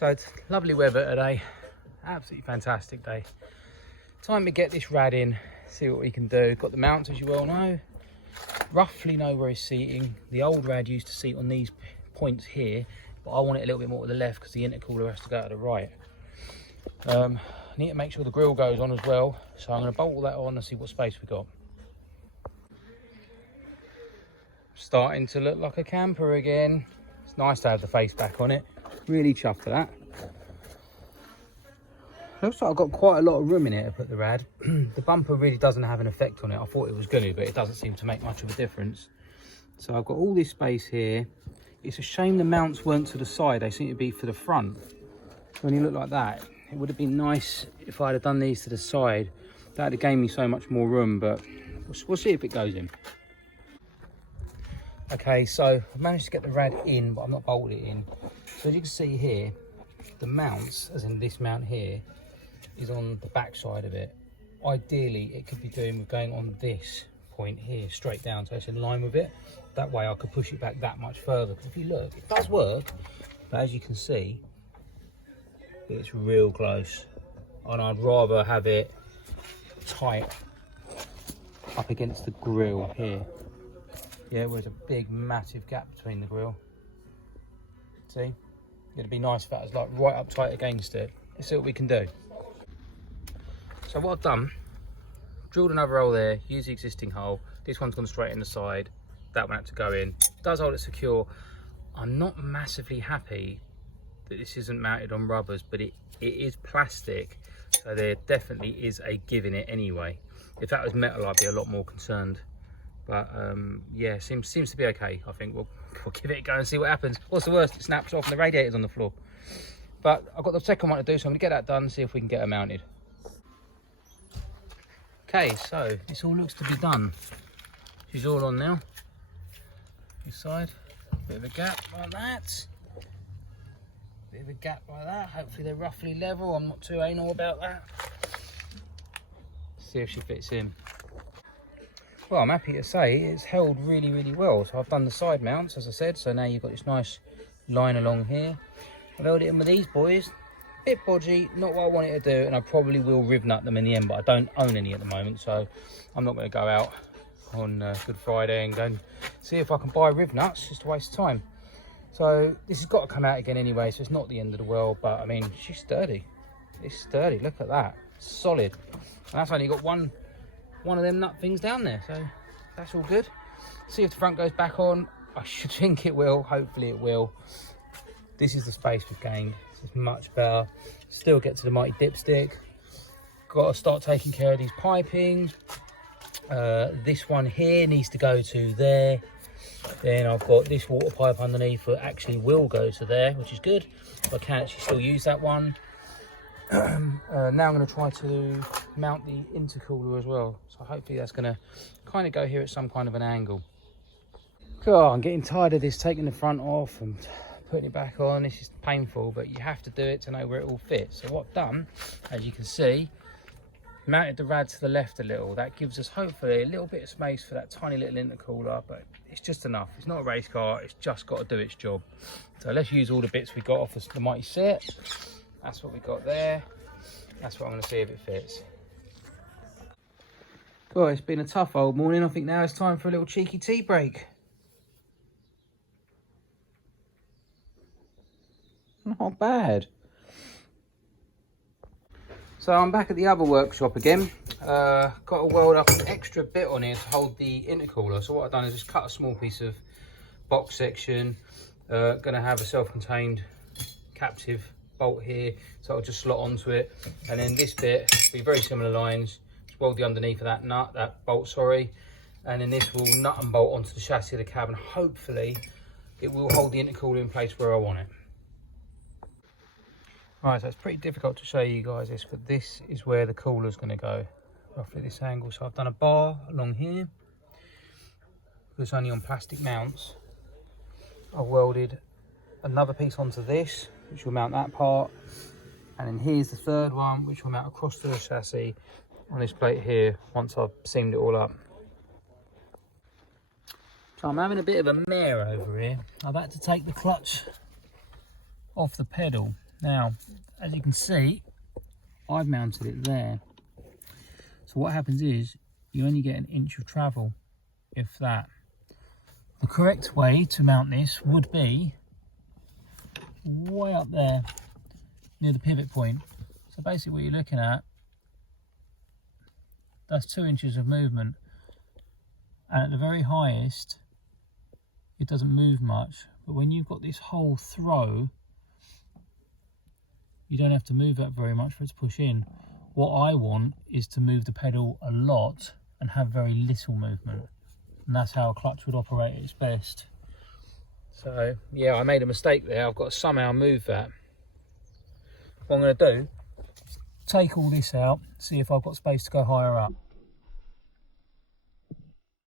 So it's lovely weather today, absolutely fantastic day. Time to get this rad in, see what we can do. Got the mounts, as you well know. Roughly know where it's seating. The old rad used to seat on these points here, but I want it a little bit more to the left because the intercooler has to go to the right. I need to make sure the grill goes on as well, so I'm going to bolt all that on and see what space we got. Starting to look like a camper again. It's nice to have the face back on it. Really chuffed for that. Looks like I've got quite a lot of room in here to put the rad. The bumper really doesn't have an effect on it. I thought it was going to, but it doesn't seem to make much of a difference. So I've got all this space here. It's a shame the mounts weren't to the side. They seem to be for the front. When you look like that, it would have been nice if I'd have done these to the side. That would have given me so much more room, but we'll see if it goes in. Okay, so I've managed to get the rad in, but I'm not bolted it in. So as you can see here, the mounts, as in this mount here, is on the back side of it. Ideally, it could be doing with going on this point here, straight down, so it's in line with it. That way I could push it back that much further. Because if you look, it does work, but as you can see, it's real close. And I'd rather have it tight up against the grill here. Yeah, there's a big, massive gap between the grill. See? It'd be nice if that was like right up tight against it. Let's see what we can do. So what I've done, drilled another hole there, used the existing hole. This one's gone straight in the side. That one had to go in. It does hold it secure. I'm not massively happy that this isn't mounted on rubbers, but it is plastic. So there definitely is a give in it anyway. If that was metal, I'd be a lot more concerned. But yeah, seems to be okay. I think we'll give it a go and see what happens. What's the worst? It snaps off and the radiator's on the floor. But I've got the second one to do, so I'm gonna get that done and see if we can get it mounted. Okay, so this all looks to be done. She's all on now. This side, bit of a gap like that. Bit of a gap like that. Hopefully they're roughly level. I'm not too anal about that. See if she fits in. Well, I'm happy to say it's held really, really well. So I've done the side mounts, as I said. So now you've got this nice line along here. I've held it in with these boys. Bit bodgy, not what I wanted to do, and I probably will riv nut them in the end, but I don't own any at the moment, so I'm not going to go out on Good Friday and go and see if I can buy riv nuts. Just a waste of time. So this has got to come out again anyway, so it's not the end of the world, but I mean, she's sturdy. It's sturdy, look at that. Solid. And that's only got one of them nut things down there, so that's all good. See if the front goes back on. I should think it will. Hopefully it will. This is the space we've gained. It's much better. Still get to the mighty dipstick. Got to start taking care of these pipings. This one here needs to go to there. Then I've got this water pipe underneath that actually will go to there, which is good. I can actually still use that one. Now I'm going to try to mount the intercooler as well. So hopefully that's going to kind of go here at some kind of an angle. God, I'm getting tired of this, taking the front off and putting it back on. This is painful, but you have to do it to know where it all fits. So what I've done, as you can see, mounted the rad to the left a little. That gives us hopefully a little bit of space for that tiny little intercooler, but it's just enough. It's not a race car, it's just got to do its job. So let's use all the bits we got off the mighty set. That's what we got there. That's what I'm going to see if it fits. Well, it's been a tough old morning. I think now it's time for a little cheeky tea break. Not bad. So I'm back at the other workshop again. Got to weld up an extra bit on here to hold the intercooler. So what I've done is just cut a small piece of box section. Going to have a self-contained captive bolt here, so I'll just slot onto it. And then this bit will be very similar lines. Just weld the underneath of that bolt, sorry. And then this will nut and bolt onto the chassis of the cab, and hopefully it will hold the intercooler in place where I want it. Right, so it's pretty difficult to show you guys this, but this is where the cooler's going to go, roughly this angle. So I've done a bar along here. It's only on plastic mounts. I've welded another piece onto this, which will mount that part. And then here's the third one, which will mount across to the chassis on this plate here, once I've seamed it all up. So I'm having a bit of a mare over here. I've had to take the clutch off the pedal. Now, as you can see, I've mounted it there. So what happens is, you only get an inch of travel, if that. The correct way to mount this would be way up there, near the pivot point. So basically what you're looking at, that's 2 inches of movement. And at the very highest, it doesn't move much. But when you've got this whole throw, you don't have to move that very much for it to push in. What I want is to move the pedal a lot and have very little movement. And that's how a clutch would operate at its best. So yeah, I made a mistake there. I've got to somehow move that. What I'm going to do, take all this out, see if I've got space to go higher up.